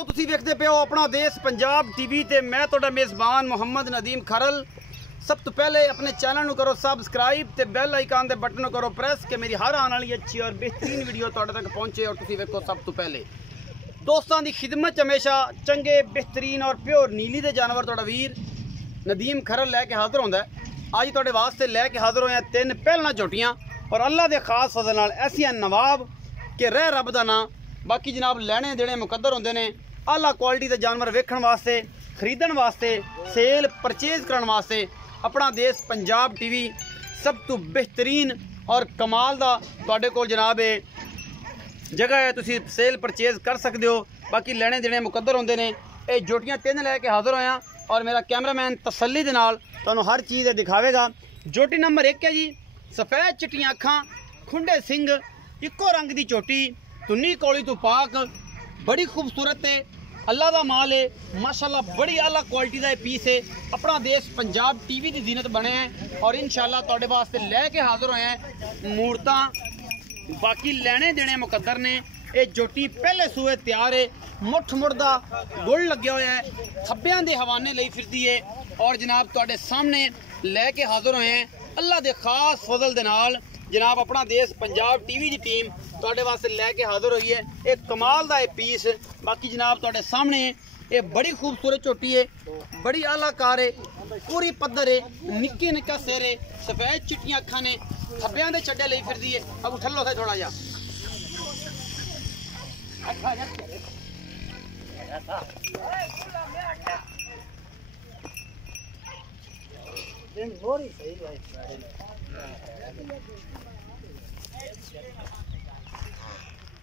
दोस्तों तुसी वेखदे पे हो अपना देश पंजाब टीवी ते मैं तुहाडा मेज़बान मोहम्मद नदीम खरल। सब तो पहले अपने चैनल नूं करो सबसक्राइब ते बैल आइकन दे बटन नूं करो प्रेस कि मेरी हर आने वाली अच्छी और बेहतरीन वीडियो तुहाडे तक पहुंचे और तुसी वेखो सब तो पहले। दोस्तों की खिदमत हमेशा चंगे बेहतरीन और प्योर नीली दे जानवर तुहाडा वीर नदीम खरल लैके हाजिर होंदा है। अज तुहाडे वास्ते लैके हाजिर होए तीन पहलना झोटियां और अल्लाह के खास फजल नाल ऐसियां नवाब कि रह रब दा नां। बाकी जनाब लैने देने मुकद्दर होंदे ने। आला क्वालिटी के जानवर वेखण वास्ते खरीदण वास्ते सेल परचेज करने वास्ते अपना देश पंजाब टीवी सब तो बेहतरीन और कमाल दा तुहाडे कोल जनाब जगह है, तुसी सेल परचेज कर सकते हो। बाकी लेने देने मुकद्दर होंदे ने। ये जोटियां तीन लैके हाजिर होया और मेरा कैमरामैन तसल्ली दे नाल तुहानूं हर चीज़ दिखावेगा। जोटी नंबर 1 है जी, सफ़ेद चिट्टियां अखां, खुंडे सिंह, इको रंग की चोटी, तुन्नी कोली तो पाक, बड़ी खूबसूरत है, अल्लाह का माल है माशाल्लाह। बड़ी आला क्वालिटी का पीस है। अपना देश पंजाब टीवी की जीनत बने हैं और इंशाल्लाह तुहाडे वास्ते लैके हाजिर होए हैं मूरतां। बाकी लेने देने मुकद्दर ने। ये जोटी पहले सूए तैयार है, मुठ मुड़दा गुल लग्या होया है, खब्बियां दे हवाने लई फिरदी है और जनाब तुहाडे सामने लैके हाजिर होए हैं अल्लाह दे खास फजल दे नाल। जनाब अपना देश पंजाब टीवी की टीम तुहाडे वास्ते लैके हाजिर हुई है एक कमाल दा पीस। बाकी जनाब तुहाडे सामने ये बड़ी खूबसूरत चोटी है, बड़ी आलाकार है, पूरी पद्धर है, निक्के निक्का सिर है, सफेद चिट्टियां अखां ने, खब्बियां दे चड्डे लई फिरदी है। अब उठलो थे थोड़ा जा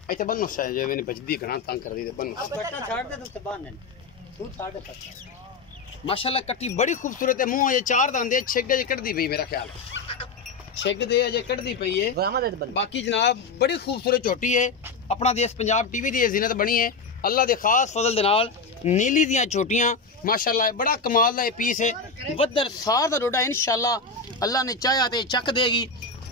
अच्छा बनो शायद जो मैंने बजदी घना तंग कर दी थे बनो माशाल्लाह। कट्टी बड़ी खूबसूरत है, मुंह अजे चार दांदे छिग अजे कटदी पई, मेरा ख्याल छिग दे अजे कटदी पई है। बाकी जनाब बड़ी खूबसूरत चोटी है। अपना देश पंजाब टीवी की जीनत बनी है अल्लाह के खास फजल दे नाल। नीली दियां चोटियां माशाल्लाह बड़ा कमाल का पीस है। वद्दर सार दा डोडा इंशाल्लाह अल्लाह ने चाहा तो चक देगी।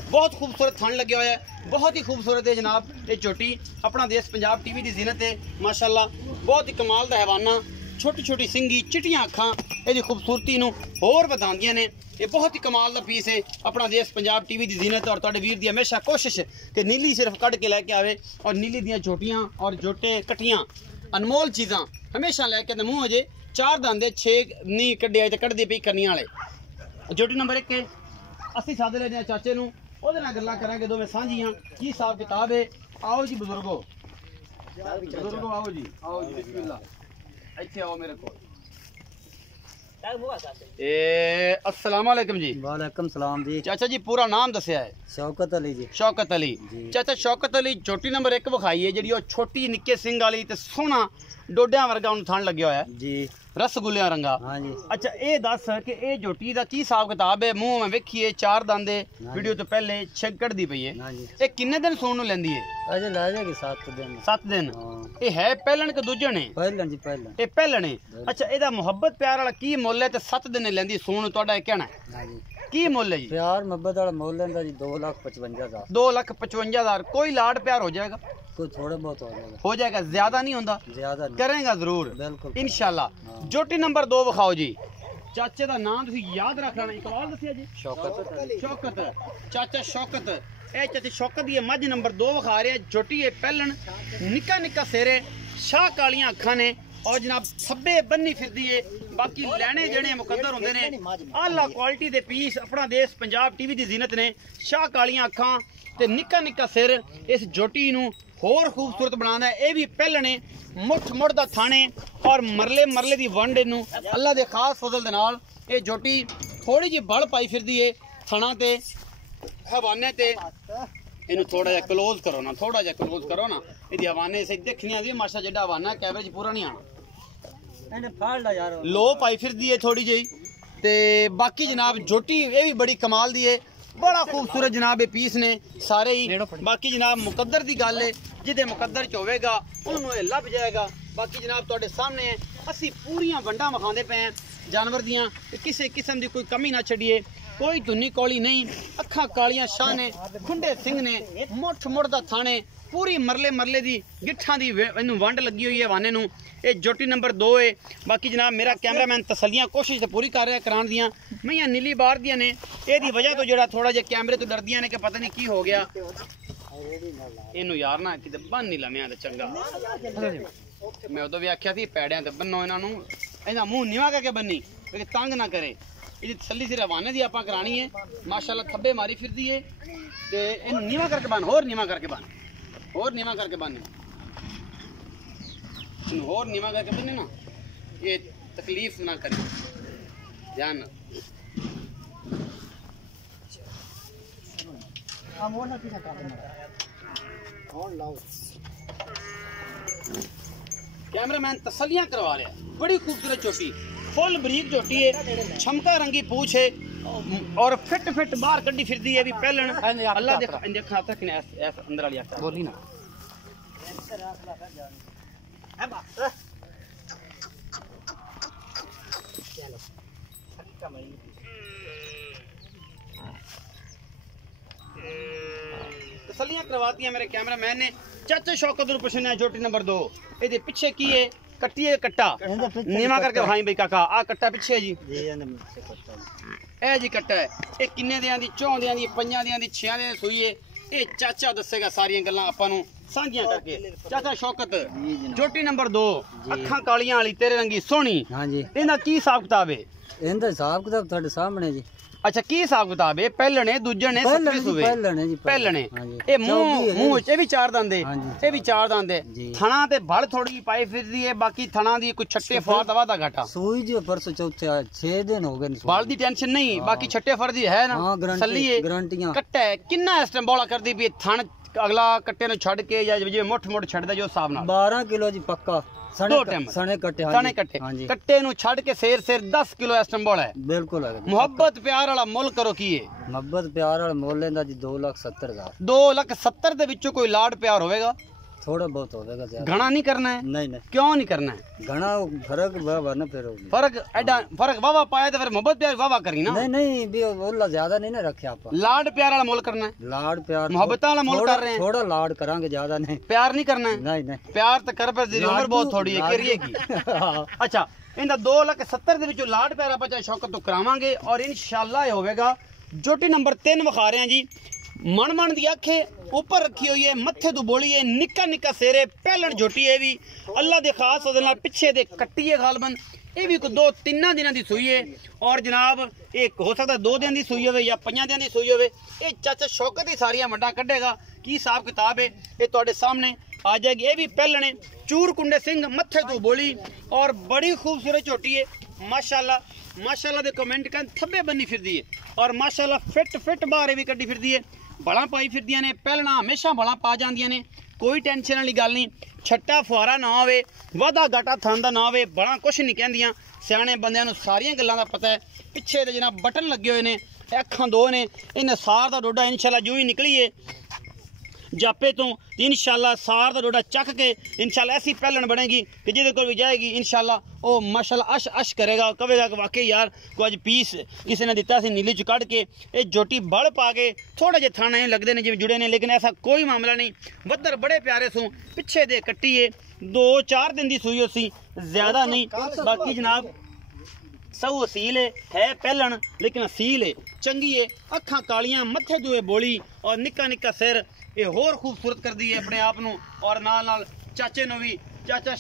बहुत खूबसूरत थन लगे हुआ है, बहुत ही खूबसूरत है जनाब ये चोटी। अपना देश पंजाब टीवी की जीनत है माशाल्लाह। बहुत ही कमाल का हैवाना, छोटी छोटी सिंगी चिट्टियां अखां ये खूबसूरती नूं होर वधांदियां ने। ये बहुत ही कमाल का पीस है। अपना देश पंजाब टीवी की जीनत और तुहाडे वीर दी हमेशा कोशिश कि नीली सिर्फ कढ़ के लैके आवे और नीली दियां चोटियां और जोटे कट्टियां अनमोल चीज़ां हमेशा लैके ते मूँह अजे चार दांदे छे नहीं कड्डे तो कढ़दे पई करने वाले। जोटी नंबर 1 है। असीं सादे लेने चाचे नूं ਉਹਦੇ ਨਾਲ ਗੱਲਾਂ ਕਰਾਂਗੇ ਦੋਵੇਂ ਸਾਂਝੀਆਂ ਕੀ ਹਿਸਾਬ ਕਿਤਾਬ ਹੈ। आओ जी बुजुर्गो, बुजुर्गो आओ जी बिस्मिल्लाह ਇੱਥੇ आओ मेरे को। अस्सलाम वालेकुम जी। वालेकुम सलाम जी। चाचा जी पूरा नाम दसिया है? शौकत अली जी। शौकत अली। चाचा शौकत अली छोटी नंबर 1 विखाई है जी, छोटी निक्के सिंह वाली ते सोहना डोडियां वर्गा उन थान लग्या होया जी, रसगुल्लियां रंगा। हाँ जी। अच्छा ये दस कि ये झोटी का की हिसाब किताब है? मुंह में वेखिए चार दांदे वीडियो तो पहले छिग कढ़दी पई है। ये किन्ने दिन सोन नूं लैंदी है? अजे लै जाएगी 7 दिन। 7 दिन। ये है पहलन के दूजन है? पहलन जी पहलन। ये पहलन है। अच्छा एदा मोहब्बत प्यार वाला की मुल है ते 7 दिन लैंदी सोन तुहाडा कहना है? हां जी। की मुल है जी? प्यार मोहब्बत वाला मुल लैंदा जी 2,55,000। 2,55,000। कोई लाड प्यार हो जाएगा? कोई थोड़ा बहुत हो जाएगा, ज्यादा नहीं होता? ज्यादा नहीं। करेगा जरूर बिल्कुल इंशाल्लाह। जोटी नंबर 2 विखाओ जी। चाचे का नाम तुसी याद रख लेना। इकबाल दसिया जी? शौकत। शौकत चाचा शौकत। ए चाचे शौकत दी मझ नंबर 2 विखा रहे। जोटी है पहलन, निक्का निक्का सिरे, शाह कालियां अखां ने और जनाब सब्बे बन्नी फिरदी है। बाकी लैने देने मुकद्दर होंदे ने। आला क्वालिटी दे पीस अपना देश पंजाब टीवी की जीनत ने। शाह कालियां अखां ते निक्का निक्का सिर इस जोटी नूं होर खूबसूरत बनांदा है। ये भी पहलने मुठ मुड़दा थाने और मरले मरले दी वंड नूं अल्लाह दे खास फजल दे नाल ये जोटी थोड़ी जी बल पाई फिरदी है थणा ते हवाने ते। इनू थोड़ा जा क्लोज करो ना, थोड़ा जा क्लोज करो ना। ये हवाने से देखनी आती माशा जेड़ा हवाना कैवरेज पूरा नहीं आना। लो पाई फिरदी है थोड़ी जी ते बाकी जनाब जोटी ये भी बड़ी कमाल दी है। बड़ा खूबसूरत जनाब ये पीस ने सारे ही। बाकी जनाब मुकद्दर की गल है, जिदे मुकद्दर च होवेगा उन्होंने लभ जाएगा। बाकी जनाब तुहाडे सामने है असी पूरियां वंडा विखांदे पे हैं जानवर दियां, किसी किस्म की कोई कमी ना छड़िए। कोई धुनी कौली नहीं, अखा कालियां शाह ने, खुंडे सिंह ने, मुठ मुड़दा थाने, पूरी मरले मरले दी गिट्ठां दी इनू वंड लगी हुई है वाने नू। ये जोटी नंबर 2 है। बाकी जनाब मेरा कैमरामैन तसलियां कोशिश तो पूरी कर रहा है कराने दियां। मैं नीली बार दियां ने एदी वजह तो जड़ा थोड़ा जिहा कैमरे तो डरदियां ने कि पता नहीं की हो गया इनू यार ना किते बन नहीं लम्या ते चंगा। मैं उदों भी आख्या थी पैड़ियां ते बन्नो इन्हां नू, इहदा मुंह नीवा करके बन्नी कि तंग ना करे। ये तसली सिर्फ वाने दी आपां करानी है। माशाअल्लाह थब्बे मारी फिरदी है ते इनू नीवा करके बन, होर नीवा करके बन, होर नीवा करके बन, होर नीवा करके बने ना, ये तकलीफ ना करे। ध्यान कैमरामैन तसलियां करवा रहा है। बड़ी खूबसूरत चोटी, फुल बरीक चोटी है, छमका रंगी पूछ है और फिट फिट बाहर कड्डी फिरदी है। भी पहलन अल्लाह देखा देखा तक ने ऐसा अंदर वाली आस्ता बोली ना तसलियां करवाती है मेरे कैमरामैन ने। चाचा शौकत नूं पुछना है जोटी नंबर 2 ਇਹਦੇ ਪਿੱਛੇ ਕੀ ਹੈ? ਕੱਟੀ ਹੈ ਕੱਟਾ ਨੀਵਾ ਕਰਕੇ ਭਾਈ ਬਈ ਕਾਕਾ ਆ ਕੱਟਾ ਪਿੱਛੇ ਜੀ ਇਹ ਜੀ ਕੱਟਾ ਹੈ। ਇਹ ਕਿੰਨੇ ਦਿਆਂ ਦੀ, 4 ਦਿਆਂ ਦੀ, 5 ਦਿਆਂ ਦੀ, 6 ਦਿਆਂ ਦੀ ਸੂਈ ਹੈ। ਇਹ ਚਾਚਾ ਦੱਸੇਗਾ ਸਾਰੀਆਂ ਗੱਲਾਂ ਆਪਾਂ ਨੂੰ ਸਾਂਝੀਆਂ ਕਰਕੇ। ਚਾਚਾ ਸ਼ੌਕਤ ਜੋਟੀ ਨੰਬਰ 2 ਅੱਖਾਂ ਕਾਲੀਆਂ ਵਾਲੀ ਤੇਰੇ ਰੰਗੀ ਸੋਹਣੀ, ਹਾਂਜੀ ਇਹਦਾ ਕੀ ਹਿਸਾਬ ਕਿਤਾਬ ਹੈ? ਇਹਦਾ ਹਿਸਾਬ ਕਿਤਾਬ ਤੁਹਾਡੇ ਸਾਹਮਣੇ ਜੀ। अच्छा की हिसाब किताब है? पहलने दूजने पहलने ये मुंह ये भी 4 दंदे, ये भी 4 दंदे। थना ते भड़ थोड़ी पाई फिरदी है, बाकी थना दी कुछ छट्टे फर दवा दा घाटा सूई जो परसों चौथे 6 दिन हो गए बाल दी टेंशन नहीं, बाकी छट्टे फर दी है ना सल्ली है गारंटियां। कट्टा है किन्ना इस टाइम बोला कर दी भी थन अगला कट्टे नु छड़ के या जिवें मुठ मुठ छड़ दे जो हिसाब नाल 12 किलो जी पक्का दो टाइम सने कट्टे कट्टे नु छड़ के शेर शेर 10 किलो इस टाइम बोला है। बिल्कुल है। मोहब्बत प्यार वाला मुल करो की है? मोहब्बत प्यार वाला मुल लेंदा जी 2,70,000। 2,70,000 दे विचों कोई लाड प्यार होवेगा? थोड़ा बहुत होगा, ज्यादा घना नहीं करना है। नहीं नहीं क्यों नहीं करना है? घना फर्क वावा ना फिर फर्क एडा फर्क वावा पाया तो फिर मोहब्बत प्यार वावा करी ना। नहीं नहीं भी बोला ज्यादा नहीं ना रखे आप। लाड प्यार वाला मोल करना है। लाड प्यार मोहब्बत वाला मोल कर रहे हैं। थोड़ा लाड करांगे, ज्यादा नहीं। प्यार नहीं करना है? नहीं नहीं प्यार तो कर पर उम्र बहुत थोड़ी है करिए की। अच्छा इंदा 2,70,000 दे विचों लाड प्यार आप चाहे शौकत तो करावांगे और इंशाल्लाह होवेगा। जोटी नंबर 3 विखा रहे हैं जी। मन दी अखे ऊपर रखी हुई है, मत्थे तू बोली है, निक्का निक्का सेरे पहलन झोटी है भी अल्लाह दे खास ओदे नाल पिछे दे कट्टी है गालबन। ये भी 2-3 दिनों की सूई है और जनाब एक हो सकता 2 दिन की सूई हो या 5 दिन की सूई हो। ये चाचा शौकत ही सारिया वड्डा कढ़ेगा की हिसाब किताब है ये तुहाडे सामने आ जाएगी। ये भी पहलने चूर कुंडे सिंह मत्थे तू बोली और बड़ी खूबसूरत झोटी है माशाल्लाह। माशाल्लाह दे कमेंट कर थब्बे बनी फिरदी है और माशाल्लाह फिट फिट बाहर भी कड्डी फिरदी है। बड़ा पाई फिरदियां ने, पहलना हमेशा बड़ा पा जांदियां ने, कोई टेंशन वाली गल नहीं। छट्टा फुआरा ना होवे, वादा घाटा थन दा ना होवे, बड़ा कुछ नहीं कहंदियां। सियाने बंदियां नूं सारियां गल्लां दा पता है। पिछे दे जनाब बटन लगे हुए ने, अखां 2 ने, इन्हें सार दा डोडा इंशाल्लाह जो ही निकली है जापे तो इंशाल्लाह सार दा डोडा चक के इंशाल्लाह ऐसी पहलन बनेगी कि जिहदे कोल भी जाएगी इंशाल्लाह ओ माशाल्लाह अश अश करेगा, कहेगा कि वाकई यार को अज पीस किसी ने दिता सी नीली च कढ़ के। ये जोटी बड़ पा के थोड़े जे थाने लगते हैं जिवें जुड़े ने, लेकिन ऐसा कोई मामला नहीं। वद्दर बड़े प्यारे सूं पिछे दे कट्टी है 2-4 दिन की सूई सी, ज्यादा नहीं। बाकी जनाब सब असील है पहलन लेकिन असील है चंगी है। अखां कालियां मत्थे दुए बोली और निक्का निक्का सिर ये होर खूबसूरत कर दी है अपने आप नूं। और नाल चाचे नूं भी चाचा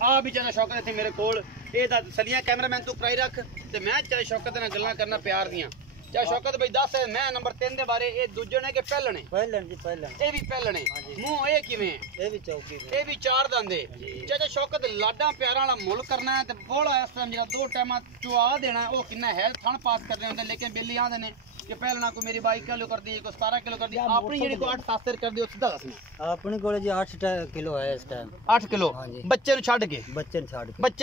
आ भी चाचा शौकत थे मेरे कोल ये सलियां कैमरामैन तू कराई रख ते मैं चाचा शौकत नाल गल्लां करना प्यार दियां। चाचा शौकत भाई दस मैं नंबर 3 दे बारे ये दूजे ने के पहलने पहलन जी पहलन ये भी पहलने मुंह ये किवें ये भी चौकी ये भी 4 दंदे। चाचा शौकत लाडा प्यारा वाला मुल करना है ते बोला इस टाइम जेड़ा 2 टाइम चुआ देना ओ किन्ना है थन पास करने होंदे, लेकिन बिल्ली आंदे ने कि पहलना को मेरी 22 किलो कर दी, को 17 किलो कर दी, अपनी जेडी को 8-7 कर दियो सीधा दसना। अपनी कोले जी 8 किलो है इस टाइम। 8 किलो बच्चे नु छड़ के बच्चे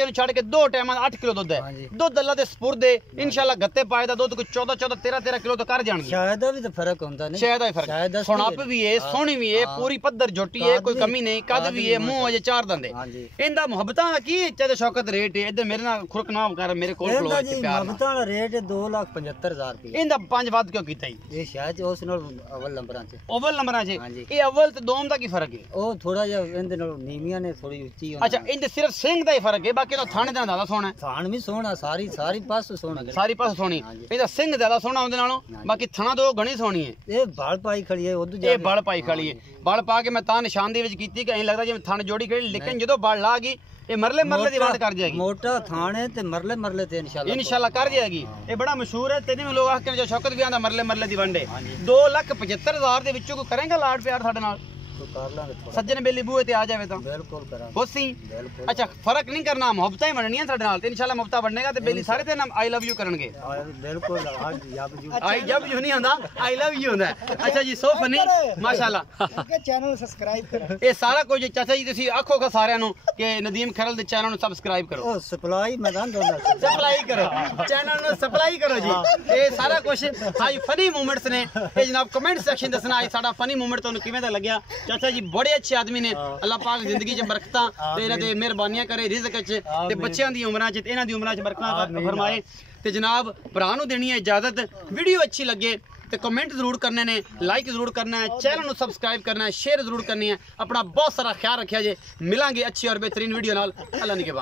नु छड़ के 2 टाइम 8 किलो दूध है। दूध अल्लाह दे स्पुर्द है इंशाल्लाह गत्ते पाए दा दूध को 14-13 किलो तो कर जाणगे। शायद भी तो फर्क होंदा नहीं, शायद ही फर्क सुनाप भी है, सोहनी भी है, पूरी पद्धर झोटी है, कोई कमी नहीं, कद भी है, मुंह अजे 4 दंदे। इंदा मोहब्बतां दा की चाचा शौकत रेट है? इधर मेरे नाल खुरक नाम कर मेरे कोल खलो प्यार मोहब्बतां दा रेट है 2,75,000 रुपए। इंदा 5 ਵੱਧ ਕਿਉਂ ਕੀਤਾ ਜੀ? ਇਹ ਸ਼ਾਇਦ ਉਸ ਨਾਲ ਅਵਲ ਨੰਬਰਾਂ 'ਚ ਓਵਲ ਨੰਬਰਾਂ 'ਚ ਹਾਂਜੀ। ਇਹ ਅਵਲ ਤੇ ਦੋਮ ਦਾ ਕੀ ਫਰਕ ਹੈ? ਉਹ ਥੋੜਾ ਜਿਹਾ ਇਹਦੇ ਨਾਲ ਨੀਵੀਆਂ ਨੇ ਥੋੜੀ ਉੱਚੀ ਅੱਛਾ ਇਹਦੇ ਸਿਰਫ ਸਿੰਘ ਦਾ ਹੀ ਫਰਕ ਹੈ, ਬਾਕੀ ਤਾਂ ਥਣ ਦਾ ਜ਼ਿਆਦਾ ਸੋਹਣਾ ਹੈ। ਥਾਣ ਵੀ ਸੋਹਣਾ, ਸਾਰੀ ਪਾਸ ਸੋਹਣਾ। ਸਾਰੀ ਪਾਸ ਸੋਹਣੀ, ਹਾਂਜੀ। ਇਹਦਾ ਸਿੰਘ ਜ਼ਿਆਦਾ ਸੋਹਣਾ ਉਹਦੇ ਨਾਲੋਂ, ਬਾਕੀ ਥਣਾ ਤੋਂ ਘਣੀ ਸੋਹਣੀ ਹੈ। ਇਹ ਬਾਲ ਪਾਈ ਖੜੀ ਹੈ ਉਦੋਂ ਇਹ ਬਲ ਪਾਈ ਖੜੀ ਹੈ, ਬਲ ਪਾ ਕੇ ਮੈਂ ਤਾਂ ਨਿਸ਼ਾਨ ਦੇ ਵਿੱਚ ਕੀਤੀ ਕਿ ਐਂ ਲੱਗਦਾ ਜਿਵੇਂ ਥਣ ਜੋੜੀ ਖੜੀ, ਲੇਕਿਨ ਜਦੋਂ ਬਲ ਲਾ ਗਈ ਇਹ ਮਰਲੇ ਦੀ ਵੰਡ ਕਰ ਜਾਏਗੀ। ਮੋਟਾ ਥਾਣ ਹੈ ਤੇ ਮਰਲੇ ਤੇ ਇਨਸ਼ਾਅੱਲਾ ਕਰ ਜਾਏਗੀ। ਇਹ ਬੜਾ ਮਸ਼ਹੂਰ ਹੈ, ਤੇਨੇ ਵੀ ਲੋਕ ਆਖਦੇ ਨੇ ਜੋ ਸ਼ੌਕਤ ਵੀ ਆਂਦਾ ਮਰਲੇ ਦੀ ਵੰਡ ਹੈ। 2,75,000 ਦੇ ਵਿੱਚੋਂ ਕੋਈ ਕਰੇਗਾ ਲਾਡ ਪਿਆਰ ਸਾਡੇ ਨਾਲ? ਕਰ ਲਾਂਗੇ ਥੋੜਾ। ਸੱਜਣ ਬੇਲੀ ਬੂਹੇ ਤੇ ਆ ਜਾਵੇ ਤਾਂ ਬਿਲਕੁਲ ਕਰਾਂਗੇ। ਹੋਸੀ ਬਿਲਕੁਲ। ਅੱਛਾ ਫਰਕ ਨਹੀਂ ਕਰਨਾ, ਮੁਹੱਬਤਾਂ ਹੀ ਬਣਨੀਆਂ ਸਾਡੇ ਨਾਲ, ਤੇ ਇਨਸ਼ਾਅੱਲਾ ਮੁਹੱਬਤਾਂ ਬਣਨੇਗਾ ਤੇ ਬੇਲੀ ਸਾਰੇ ਤੇ ਨਾਮ ਆਈ ਲਵ ਯੂ ਕਰਨਗੇ। ਬਿਲकुल ਆਈ ਜਬ ਯੂ ਨਹੀਂ ਹੁੰਦਾ, ਆਈ ਲਵ ਯੂ ਹੁੰਦਾ। ਅੱਛਾ ਜੀ ਸੋ ਫਨੀ ਮਾਸ਼ਾਅੱਲਾ। ਚੈਨਲ ਸਬਸਕ੍ਰਾਈਬ ਕਰੋ। ਇਹ ਸਾਰਾ ਕੁਝ ਚਾਚਾ ਜੀ ਤੁਸੀਂ ਆਖੋਗਾ ਸਾਰਿਆਂ ਨੂੰ ਕਿ ਨਦੀਮ ਖਰਲ ਦੇ ਚੈਨਲ ਨੂੰ ਸਬਸਕ੍ਰਾਈਬ ਕਰੋ। ਉਹ ਸਪਲਾਈ ਮੈਦਾਨ ਦੋਨਾਂ ਸਪਲਾਈ ਕਰੋ, ਚੈਨਲ ਨੂੰ ਸਪਲਾਈ ਕਰੋ ਜੀ। ਇਹ ਸਾਰਾ ਕੁਝ ਹਾਈ ਫਨੀ ਮੂਮੈਂਟਸ ਨੇ। ਇਹ ਜਨਾਬ ਕਮੈਂਟ ਸੈਕਸ਼ਨ ਦੱਸਣਾ ਅੱਜ ਸਾਡਾ ਫਨੀ ਮੂਮੈਂਟ ਤੁਹਾਨੂੰ ਕਿਵੇਂ ਦਾ ਲੱਗਿਆ। ਚਾਚਾ ਜੀ ਬੜੇ ਅੱਛੇ ਆਦਮੀ ਨੇ, ਅੱਲਾਹ ਪਾਕ ਜ਼ਿੰਦਗੀ 'ਚ ਬਰਕਤਾਂ ਤੇ ਇਹਨਾਂ ਦੇ ਮਿਹਰਬਾਨੀਆਂ ਕਰੇ, ਰਿਜ਼ਕ 'ਚ ਤੇ ਬੱਚਿਆਂ ਦੀ ਉਮਰਾਂ 'ਚ ਤੇ ਇਹਨਾਂ ਦੀ ਉਮਰਾਂ 'ਚ ਬਰਕਤਾਂ ਫਰਮਾਏ। ਤੇ ਜਨਾਬ ਭਰਾ ਨੂੰ ਦੇਣੀ ਹੈ ਇਜਾਜ਼ਤ। ਵੀਡੀਓ ਅੱਛੀ ਲੱਗੇ ਤੇ ਕਮੈਂਟ ਜ਼ਰੂਰ ਕਰਨੇ ਨੇ, ਲਾਈਕ ਜ਼ਰੂਰ ਕਰਨਾ ਹੈ, ਚੈਨਲ ਨੂੰ ਸਬਸਕ੍ਰਾਈਬ ਕਰਨਾ ਹੈ, ਸ਼ੇਅਰ ਜ਼ਰੂਰ ਕਰਨੀ ਹੈ। ਆਪਣਾ ਬਹੁਤ ਸਾਰਾ ਖਿਆਲ ਰੱਖਿਆ ਜੇ। ਮਿਲਾਂਗੇ ਅੱਛੀ ਔਰ ਬਿਹਤਰੀਨ ਵੀਡੀਓ ਨਾਲ। ਅੱਲਾਹ ਨਿਗਹਿਬਾਨ।